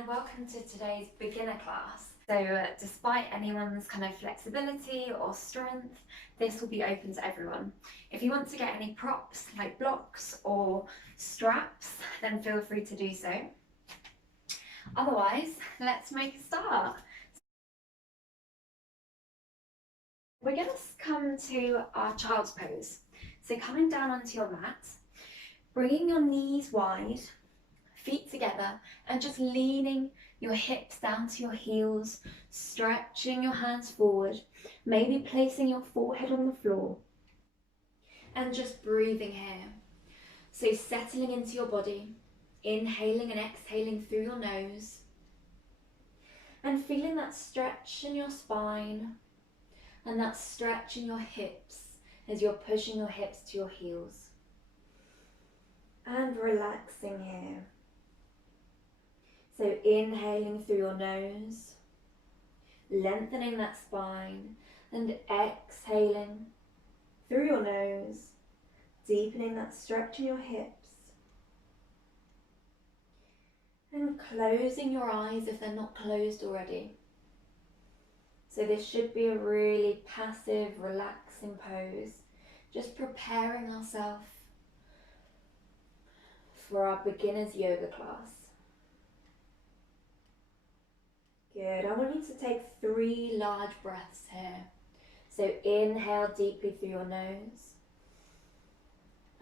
and welcome to today's beginner class. So despite anyone's kind of flexibility or strength, this will be open to everyone. If you want to get any props like blocks or straps, then feel free to do so. Otherwise, let's make a start. We're going to come to our child's pose. So coming down onto your mat, bringing your knees wide, feet together, and just leaning your hips down to your heels, stretching your hands forward, maybe placing your forehead on the floor, and just breathing here. So settling into your body, inhaling and exhaling through your nose, and feeling that stretch in your spine and that stretch in your hips as you're pushing your hips to your heels. And relaxing here. So inhaling through your nose, lengthening that spine, and exhaling through your nose, deepening that stretch in your hips, and closing your eyes if they're not closed already. So this should be a really passive, relaxing pose, just preparing ourselves for our beginner's yoga class. Good. I want you to take 3 large breaths here. So inhale deeply through your nose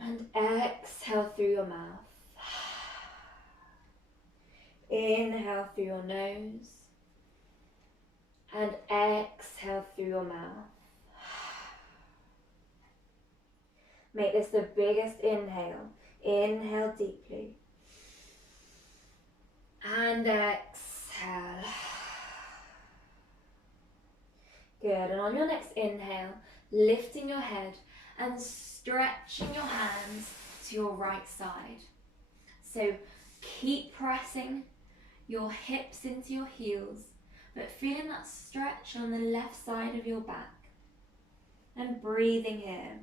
and exhale through your mouth. Inhale through your nose and exhale through your mouth. Make this the biggest inhale. Inhale deeply and exhale. Good, and on your next inhale, lifting your head and stretching your hands to your right side. So keep pressing your hips into your heels, but feeling that stretch on the left side of your back. And breathing here.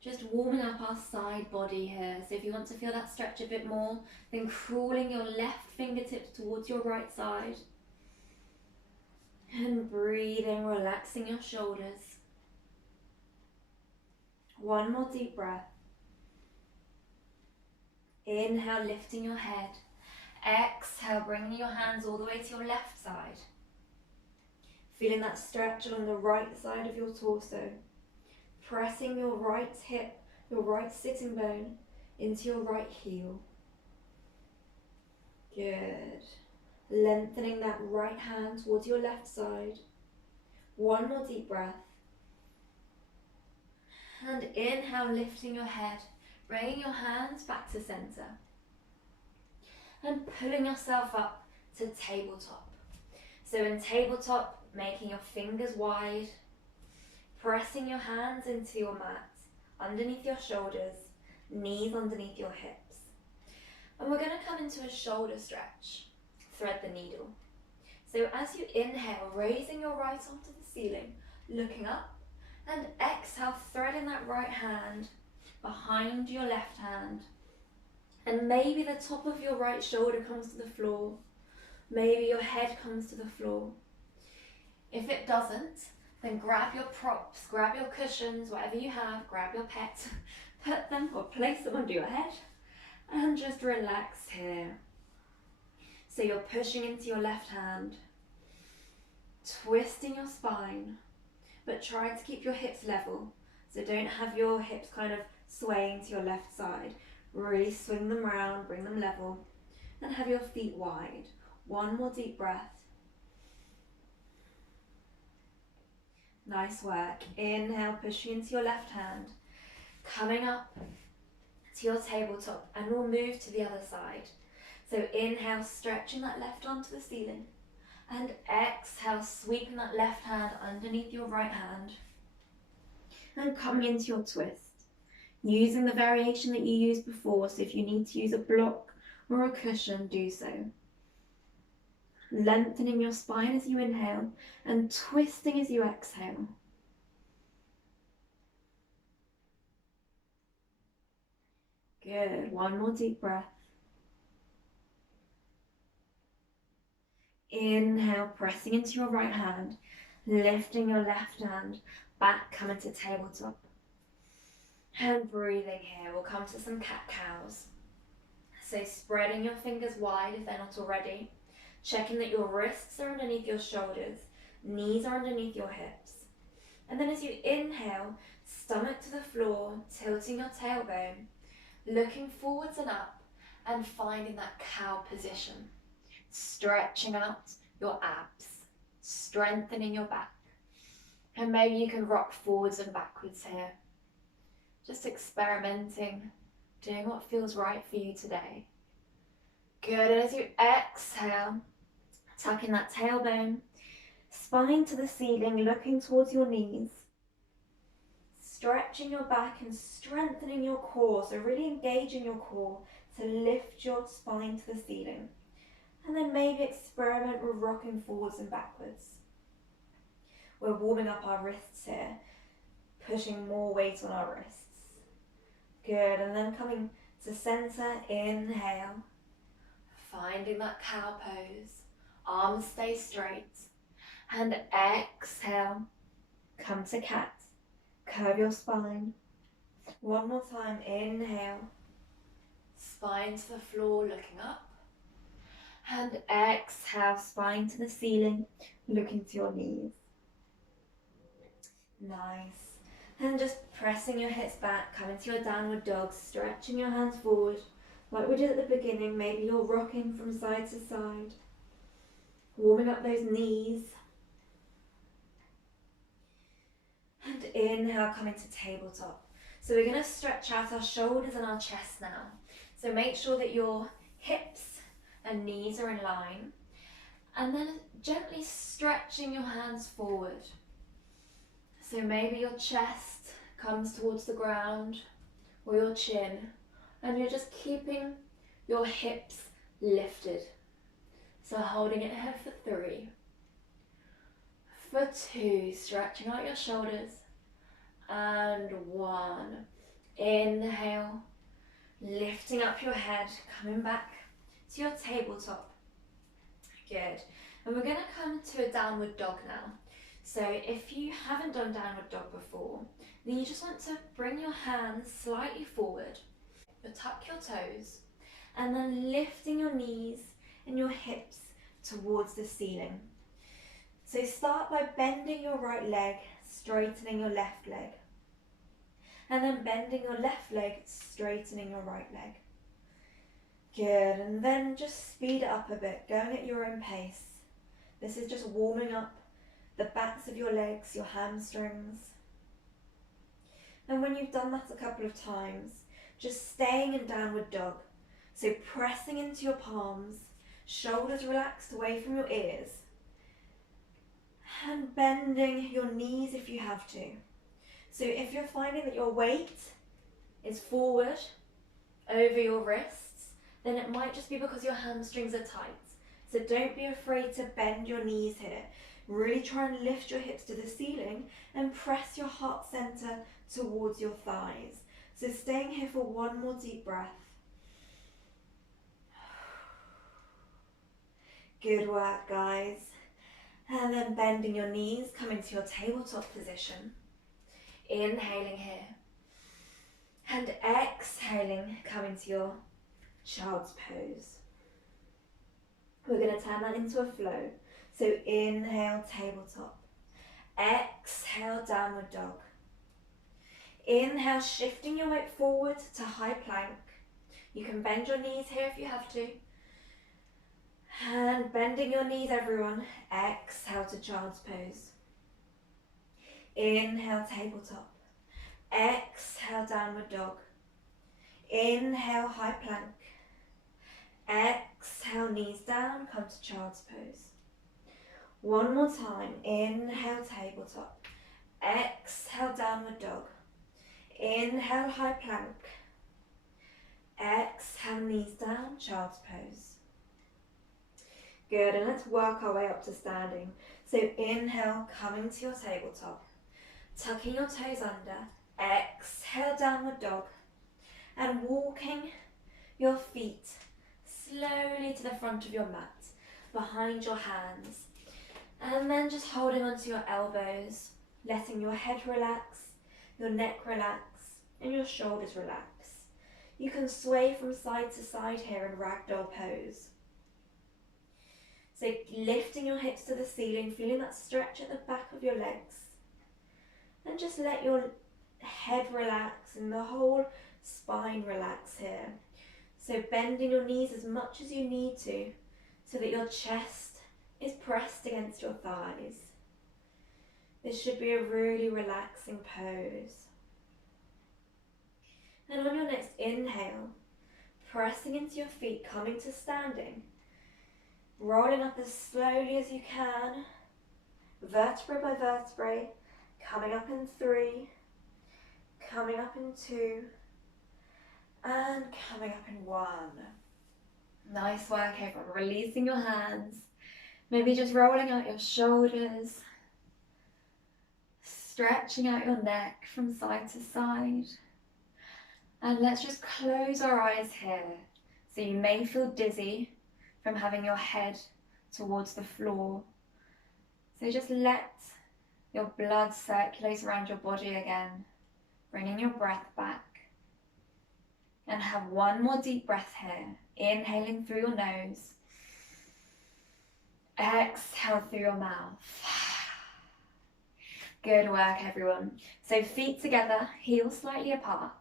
Just warming up our side body here. So if you want to feel that stretch a bit more, then crawling your left fingertips towards your right side. And breathing, relaxing your shoulders. One more deep breath. Inhale, lifting your head. Exhale, bringing your hands all the way to your left side. Feeling that stretch along the right side of your torso. Pressing your right hip, your right sitting bone into your right heel. Good. Lengthening that right hand towards your left side. One more deep breath. And inhale, lifting your head, bringing your hands back to center. And pulling yourself up to tabletop. So in tabletop, making your fingers wide, pressing your hands into your mat, underneath your shoulders, knees underneath your hips. And we're going to come into a shoulder stretch. Thread the needle. So as you inhale, raising your right arm to the ceiling, looking up, and exhale, threading that right hand behind your left hand. And maybe the top of your right shoulder comes to the floor. Maybe your head comes to the floor. If it doesn't, then grab your props, grab your cushions, whatever you have, grab your pet, put them or place them under your head, and just relax here. So you're pushing into your left hand, twisting your spine, but try to keep your hips level. So don't have your hips kind of swaying to your left side. Really swing them around, bring them level, and have your feet wide. One more deep breath. Nice work. Inhale, pushing into your left hand, coming up to your tabletop, and we'll move to the other side. So inhale, stretching that left arm to the ceiling, and exhale, sweeping that left hand underneath your right hand, and coming into your twist. Using the variation that you used before, so if you need to use a block or a cushion, do so. Lengthening your spine as you inhale and twisting as you exhale. Good, one more deep breath. Inhale, pressing into your right hand, lifting your left hand back, coming to tabletop. And breathing here, we'll come to some cat-cows. So spreading your fingers wide if they're not already, checking that your wrists are underneath your shoulders, knees are underneath your hips. And then as you inhale, stomach to the floor, tilting your tailbone, looking forwards and up, and finding that cow position. Stretching out your abs, strengthening your back. And maybe you can rock forwards and backwards here. Just experimenting, doing what feels right for you today. Good, and as you exhale, tucking that tailbone, spine to the ceiling, looking towards your knees. Stretching your back and strengthening your core, so really engaging your core to lift your spine to the ceiling. And then maybe experiment with rocking forwards and backwards. We're warming up our wrists here, pushing more weight on our wrists. Good, and then coming to center, inhale. Finding that cow pose, arms stay straight. And exhale, come to cat, curve your spine. One more time, inhale. Spine to the floor, looking up. And exhale, spine to the ceiling, looking to your knees. Nice. And just pressing your hips back, coming to your downward dog, stretching your hands forward. Like we did at the beginning, maybe you're rocking from side to side. Warming up those knees. And inhale, coming to tabletop. So we're going to stretch out our shoulders and our chest now. So make sure that your hips and knees are in line. And then gently stretching your hands forward. So maybe your chest comes towards the ground or your chin, and you're just keeping your hips lifted. So holding it here for 3. For 2, stretching out your shoulders. And 1. Inhale, lifting up your head, coming back to your tabletop. Good. And we're going to come to a downward dog now. So if you haven't done downward dog before, then you just want to bring your hands slightly forward. You'll tuck your toes and then lifting your knees and your hips towards the ceiling. So start by bending your right leg, straightening your left leg. And then bending your left leg, straightening your right leg. Good, and then just speed it up a bit, going at your own pace. This is just warming up the backs of your legs, your hamstrings. And when you've done that a couple of times, just staying in downward dog. So pressing into your palms, shoulders relaxed away from your ears. And bending your knees if you have to. So if you're finding that your weight is forward over your wrists, then it might just be because your hamstrings are tight. So don't be afraid to bend your knees here. Really try and lift your hips to the ceiling and press your heart center towards your thighs. So staying here for 1 more deep breath. Good work, guys. And then bending your knees, coming to your tabletop position. Inhaling here. And exhaling, coming to your child's pose. We're going to turn that into a flow. So inhale, tabletop. Exhale, downward dog. Inhale, shifting your weight forward to high plank. You can bend your knees here if you have to. And bending your knees, everyone. Exhale to child's pose. Inhale, tabletop. Exhale, downward dog. Inhale, high plank. Exhale, knees down, come to child's pose. 1 more time. Inhale, tabletop. Exhale, downward dog. Inhale, high plank. Exhale, knees down, child's pose. Good, and let's work our way up to standing. So inhale, coming to your tabletop. Tucking your toes under. Exhale, downward dog. And walking your feet slowly to the front of your mat. behind your hands. And then just holding onto your elbows, letting your head relax, your neck relax, and your shoulders relax. You can sway from side to side here in ragdoll pose. So lifting your hips to the ceiling, feeling that stretch at the back of your legs. And just let your head relax and the whole spine relax here. So bending your knees as much as you need to, so that your chest is pressed against your thighs. This should be a really relaxing pose. And on your next inhale, pressing into your feet, coming to standing, rolling up as slowly as you can, vertebrae by vertebrae, coming up in 3, coming up in 2, and coming up in 1. Nice work, everyone. Releasing your hands, maybe just rolling out your shoulders, stretching out your neck from side to side. And let's just close our eyes here. So you may feel dizzy from having your head towards the floor. So just let your blood circulate around your body again, bringing your breath back. And have one more deep breath here. Inhaling through your nose. Exhale through your mouth. Good work, everyone. So feet together, heels slightly apart.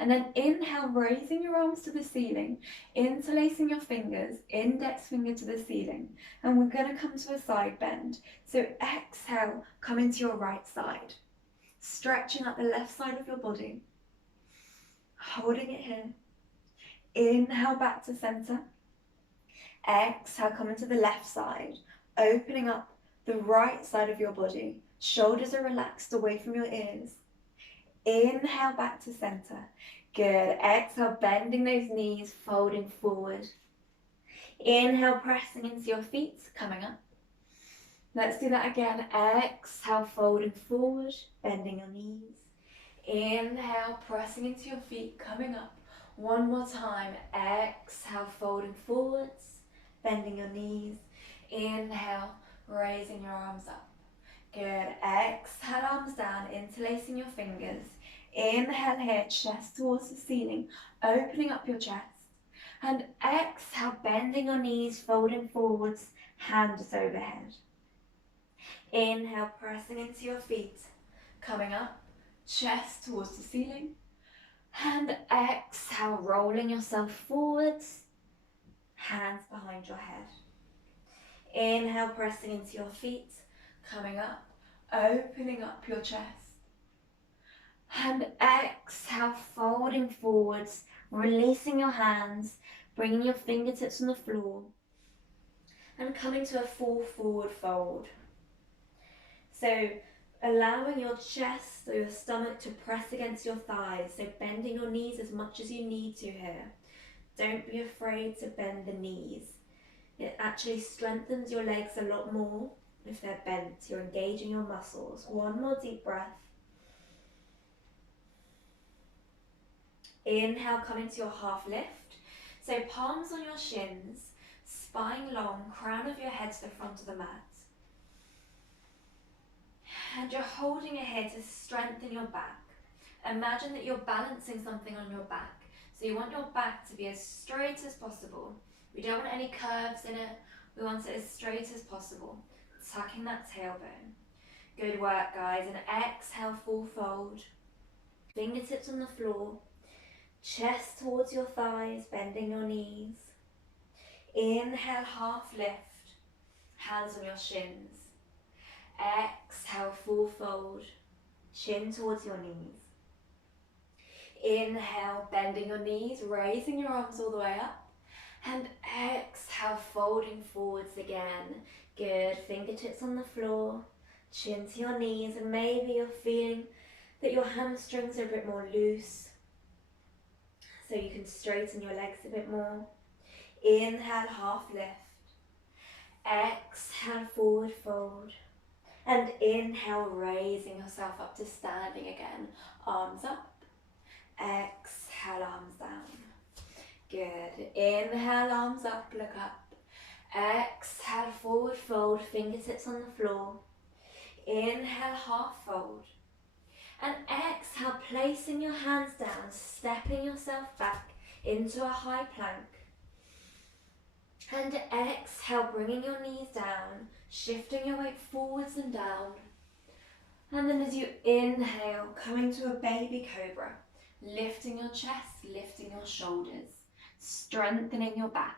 And then inhale, raising your arms to the ceiling, interlacing your fingers, index finger to the ceiling. And we're going to come to a side bend. So exhale, come into your right side. Stretching out the left side of your body. Holding it here. Inhale back to center. Exhale, come into the left side. Opening up the right side of your body. Shoulders are relaxed away from your ears. Inhale back to center. Good. Exhale, bending those knees, folding forward. Inhale, pressing into your feet, coming up. Let's do that again. Exhale, folding forward, bending your knees. Inhale, pressing into your feet, coming up. One more time. Exhale, folding forwards, bending your knees. Inhale, raising your arms up. Good. Exhale, arms down, interlacing your fingers. Inhale here, chest towards the ceiling, opening up your chest. And exhale, bending your knees, folding forwards, hands overhead. Inhale, pressing into your feet, coming up, chest towards the ceiling. And exhale, rolling yourself forwards, hands behind your head. Inhale, pressing into your feet, coming up, opening up your chest. And exhale, folding forwards, releasing your hands, bringing your fingertips on the floor, and coming to a full forward fold. So allowing your chest or your stomach to press against your thighs, so bending your knees as much as you need to here. Don't be afraid to bend the knees. It actually strengthens your legs a lot more if they're bent. You're engaging your muscles. One more deep breath. Inhale, come into your half lift. So palms on your shins, spine long, crown of your head to the front of the mat. And you're holding it here to strengthen your back. Imagine that you're balancing something on your back. So you want your back to be as straight as possible. We don't want any curves in it. We want it as straight as possible. Tucking that tailbone. Good work, guys. And exhale, full fold. Fingertips on the floor. Chest towards your thighs, bending your knees. Inhale, half lift. Hands on your shins. Exhale, full fold. Chin towards your knees. Inhale, bending your knees, raising your arms all the way up. And exhale, folding forwards again. Good. Fingertips on the floor. Chin to your knees. And maybe you're feeling that your hamstrings are a bit more loose, so you can straighten your legs a bit more. Inhale, half lift. Exhale, forward fold. And inhale, raising yourself up to standing again. Arms up. Exhale, arms down. Good. Inhale, arms up, look up. Exhale, forward fold, fingertips on the floor. Inhale, half fold. And exhale, placing your hands down, stepping yourself back into a high plank. And exhale, bringing your knees down, shifting your weight forwards and down. And then as you inhale, coming to a baby cobra, lifting your chest, lifting your shoulders, strengthening your back.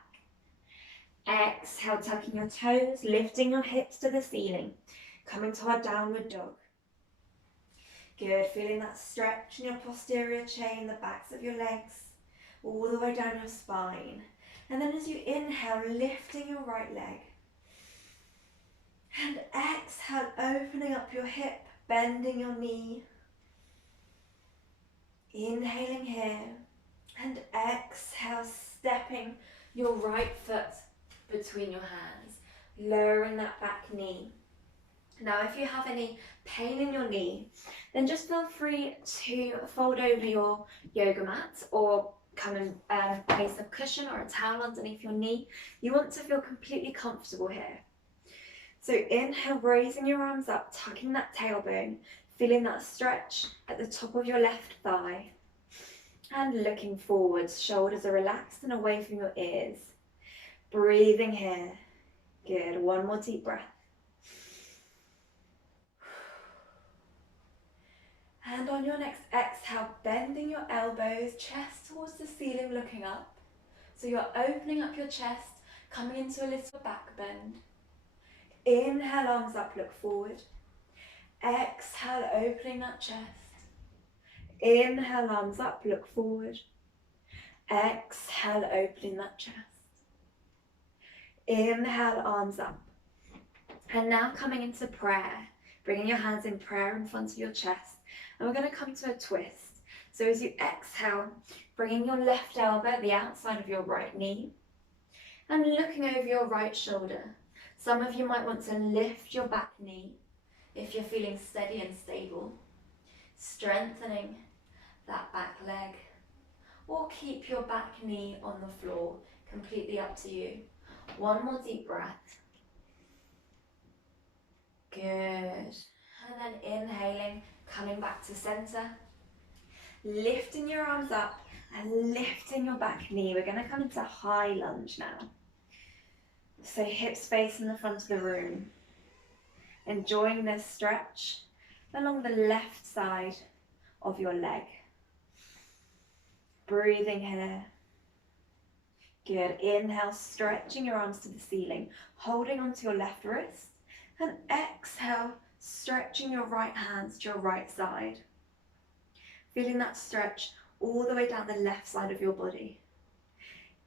Exhale, tucking your toes, lifting your hips to the ceiling, coming to our downward dog. Good, feeling that stretch in your posterior chain, the backs of your legs, all the way down your spine. And then as you inhale, lifting your right leg. And exhale, opening up your hip, bending your knee. Inhaling here. And exhale, stepping your right foot between your hands, lowering that back knee. Now, if you have any pain in your knee, then just feel free to fold over your yoga mat or come and place a cushion or a towel underneath your knee. You want to feel completely comfortable here. So inhale, raising your arms up, tucking that tailbone, feeling that stretch at the top of your left thigh. And looking forwards, shoulders are relaxed and away from your ears. Breathing here. Good, one more deep breath. And on your next exhale, bending your elbows, chest towards the ceiling, looking up. So you're opening up your chest, coming into a little back bend. Inhale, arms up, look forward. Exhale, opening that chest. Inhale, arms up, look forward. Exhale, opening that chest. Inhale, arms up. And now coming into prayer, bringing your hands in prayer in front of your chest. And we're going to come to a twist. So as you exhale, bringing your left elbow the outside of your right knee and looking over your right shoulder. Some of you might want to lift your back knee if you're feeling steady and stable, strengthening that back leg, or keep your back knee on the floor, completely up to you. One more deep breath. Good. And then inhaling, coming back to center, lifting your arms up and lifting your back knee. We're going to come into high lunge now. So hips facing the front of the room. Enjoying this stretch along the left side of your leg. Breathing here. Good. Inhale, stretching your arms to the ceiling, holding onto your left wrist. And exhale, stretching your right hands to your right side. Feeling that stretch all the way down the left side of your body.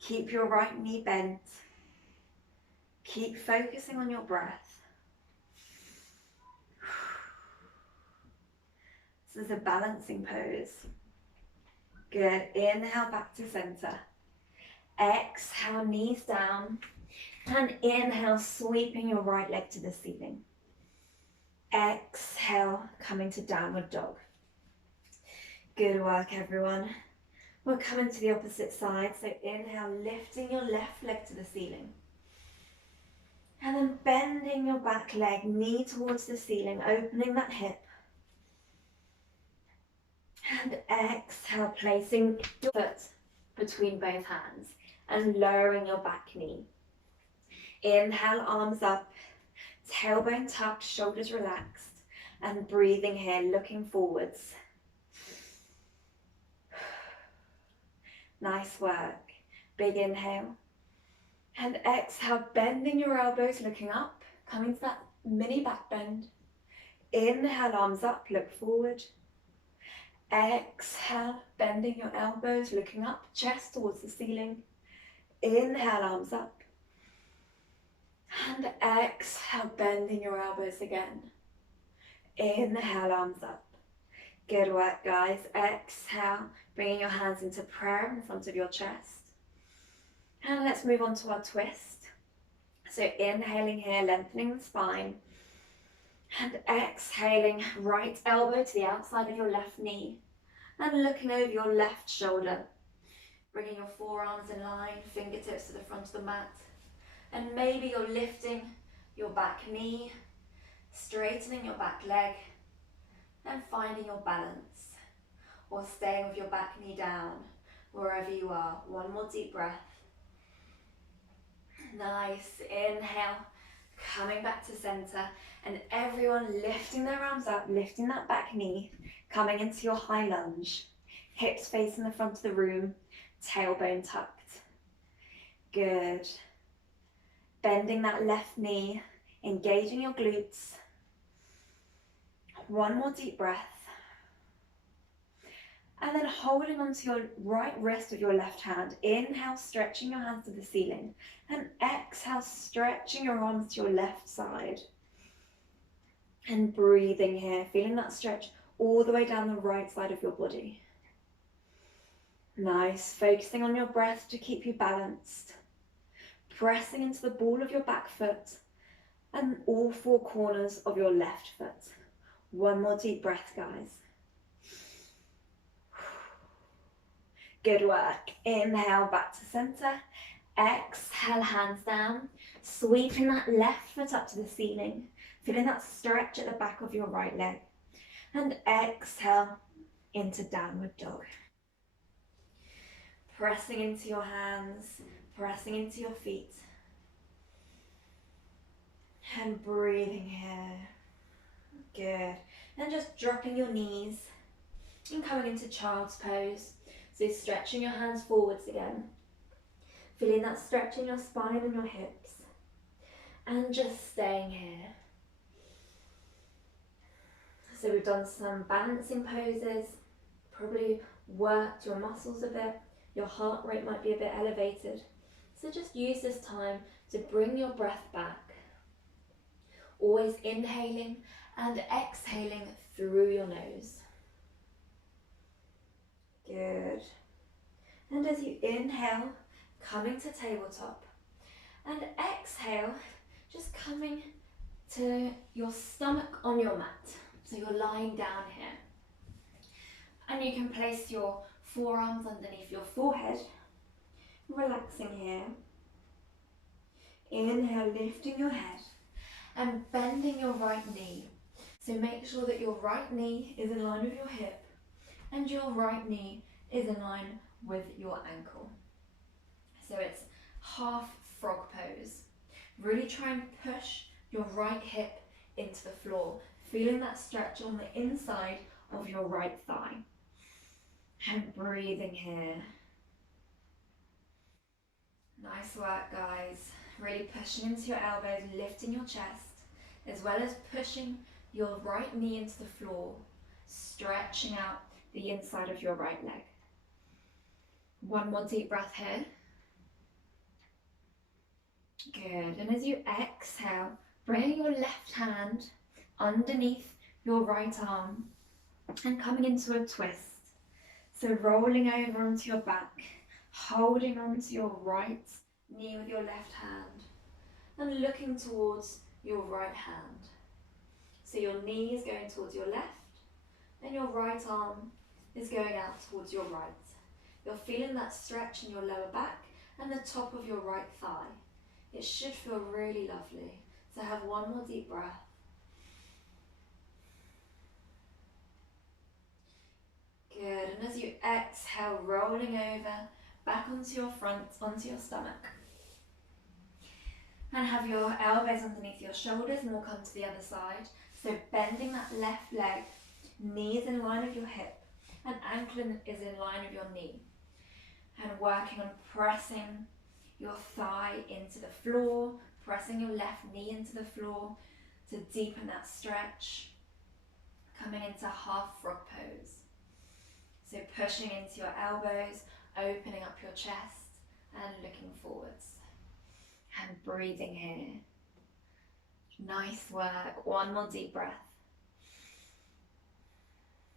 Keep your right knee bent. Keep focusing on your breath. This is a balancing pose. Good. Inhale back to center. Exhale, knees down. And inhale, sweeping your right leg to the ceiling. Exhale, coming to downward dog. Good work, everyone. We're coming to the opposite side. So inhale, lifting your left leg to the ceiling. And then bending your back leg, knee towards the ceiling, opening that hip. And exhale, placing your foot between both hands and lowering your back knee. Inhale, arms up, tailbone tucked, shoulders relaxed, and breathing here, looking forwards. Nice work. Big inhale. And exhale, bending your elbows, looking up, coming to that mini back bend. Inhale, arms up, look forward. Exhale, bending your elbows, looking up, chest towards the ceiling. Inhale, arms up. And exhale, bending your elbows again. Inhale, arms up. Good work, guys. Exhale, bringing your hands into prayer in front of your chest. And let's move on to our twist. So inhaling here, lengthening the spine. And exhaling, right elbow to the outside of your left knee. And looking over your left shoulder. Bringing your forearms in line, fingertips to the front of the mat. And maybe you're lifting your back knee, straightening your back leg, and finding your balance, or staying with your back knee down, wherever you are. One more deep breath. Nice, inhale, coming back to center, and everyone lifting their arms up, lifting that back knee, coming into your high lunge, hips facing the front of the room, tailbone tucked. Good. Bending that left knee, engaging your glutes. One more deep breath. And then holding onto your right wrist with your left hand. Inhale, stretching your hands to the ceiling. And exhale, stretching your arms to your left side. And breathing here, feeling that stretch all the way down the right side of your body. Nice, focusing on your breath to keep you balanced. Pressing into the ball of your back foot and all four corners of your left foot. One more deep breath, guys. Good work. Inhale, back to center. Exhale, hands down. Sweeping that left foot up to the ceiling. Feeling that stretch at the back of your right leg. And exhale into downward dog. Pressing into your hands, pressing into your feet. And breathing here. Good. And just dropping your knees and coming into child's pose. So stretching your hands forwards again. Feeling that stretch in your spine and your hips. And just staying here. So we've done some balancing poses, probably worked your muscles a bit. Your heart rate might be a bit elevated. So just use this time to bring your breath back. Always inhaling and exhaling through your nose. Good. And as you inhale, coming to tabletop. And exhale, just coming to your stomach on your mat. So you're lying down here. And you can place your forearms underneath your forehead. Relaxing here. Inhale, lifting your head. And bending your right knee. So make sure that your right knee is in line with your hip. And your right knee is in line with your ankle. So it's half frog pose. Really try and push your right hip into the floor, feeling that stretch on the inside of your right thigh. And breathing here. Nice work, guys. Really pushing into your elbows, lifting your chest, as well as pushing your right knee into the floor, stretching out the inside of your right leg. One more deep breath here. Good. And as you exhale, bring your left hand underneath your right arm and coming into a twist. So rolling over onto your back, holding onto your right knee with your left hand and looking towards your right hand. So your knee is going towards your left and your right arm is going out towards your right. You're feeling that stretch in your lower back and the top of your right thigh. It should feel really lovely. So have one more deep breath. Good, and as you exhale, rolling over, back onto your front, onto your stomach. And have your elbows underneath your shoulders and we'll come to the other side. So bending that left leg, knees in line with your hip, and ankle is in line with your knee. And working on pressing your thigh into the floor, pressing your left knee into the floor to deepen that stretch. Coming into half frog pose. So pushing into your elbows, opening up your chest and looking forwards. And breathing here. Nice work. One more deep breath.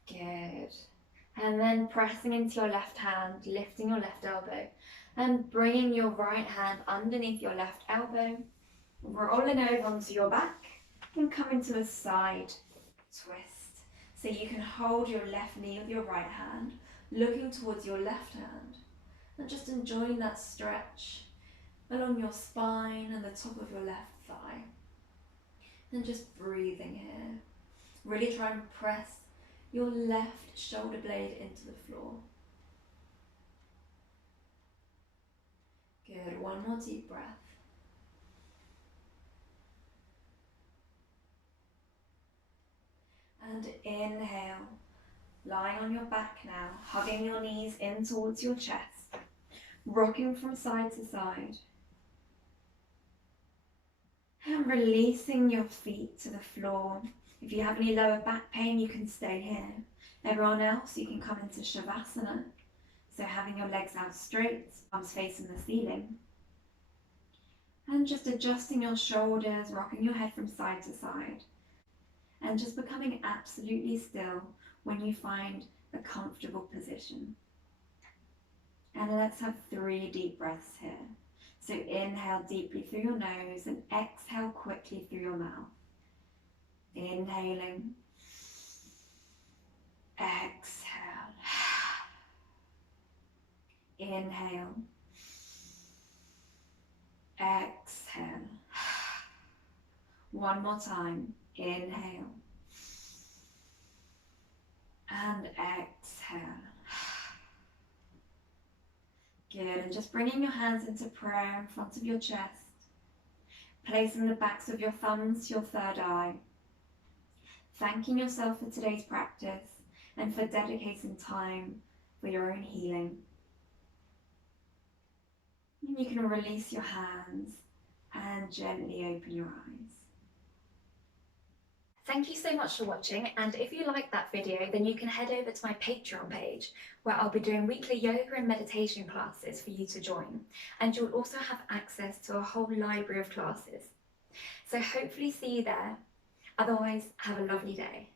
Good. And then pressing into your left hand, lifting your left elbow and bringing your right hand underneath your left elbow, rolling over onto your back and coming to a side twist. So you can hold your left knee with your right hand, looking towards your left hand and just enjoying that stretch along your spine and the top of your left thigh. And just breathing here. Really try and press your left shoulder blade into the floor. Good, one more deep breath. And inhale, lying on your back now, hugging your knees in towards your chest, rocking from side to side. And releasing your feet to the floor. If you have any lower back pain, you can stay here. Everyone else, you can come into Shavasana. So having your legs out straight, arms facing the ceiling. And just adjusting your shoulders, rocking your head from side to side. And just becoming absolutely still when you find a comfortable position. And let's have 3 deep breaths here. So inhale deeply through your nose and exhale quickly through your mouth. Inhaling. Exhale. Inhale. Exhale. One more time. Inhale. And exhale. Good, and just bringing your hands into prayer in front of your chest, placing the backs of your thumbs to your third eye, thanking yourself for today's practice and for dedicating time for your own healing. And you can release your hands and gently open your eyes. Thank you so much for watching, and if you liked that video then you can head over to my Patreon page where I'll be doing weekly yoga and meditation classes for you to join, and you'll also have access to a whole library of classes. So hopefully see you there. Otherwise, have a lovely day.